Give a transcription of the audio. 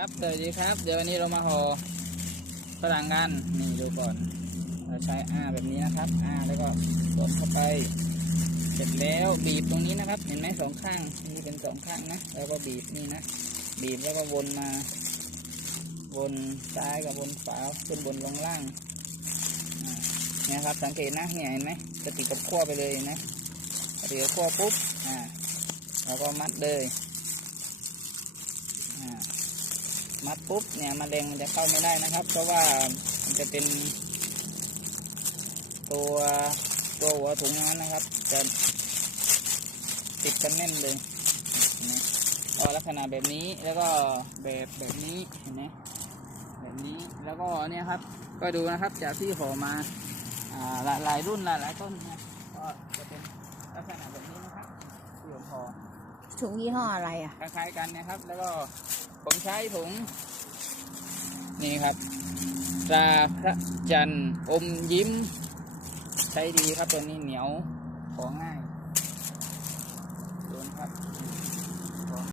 ครับสวัสดีครับ เดี๋ยววันนี้เรามาห่อฝรั่งกันนี่ดูก่อน เราใช้อ้าแบบนี้นะครับอ้าแล้วก็กดเข้าไป เสร็จแล้วบีบตรงนี้นะครับ เห็นไหมสองข้างนี่เป็นสองข้างนะ แล้วก็บีบนี่นะ บีบแล้วก็วนมา วนซ้ายกับวนขวาขึ้นบนลงล่างเนี่ยครับ สังเกตนะเนี่ยเห็นไหมจะติดกับขั้วไปเลยนะติดกับขั้วปุ๊บอ่าแล้วก็มัดเลยอ่า มัดปุ๊บเนี่ยมแมลงมันจะเข้าไม่ได้นะครับ เพราะว่ามันจะเป็น ตัวตัวหัวถุงนั้นนะครับ จะติดกันแน่นเลยเห็นไหมก็ลักษณะแบบนี้แล้วก็แบบแบบนี้เห็นไหมแบบนี้แล้วก็เนี่ยครับ ก็ดูนะครับจากที่ห่อมาอ่าหลายหลายรุ่นหลายหลายต้นนะก็จะเป็นลักษณะแบบนี้นะครับที่ผมห่อถุงยี่ห้ออะไรอะคล้ายๆกันนะครับ แล้วก็ ผมใช้ถุง นี่ครับตราพระจันทร์อมยิ้ม ใช้ดีครับตัวนี้เหนียวของง่าย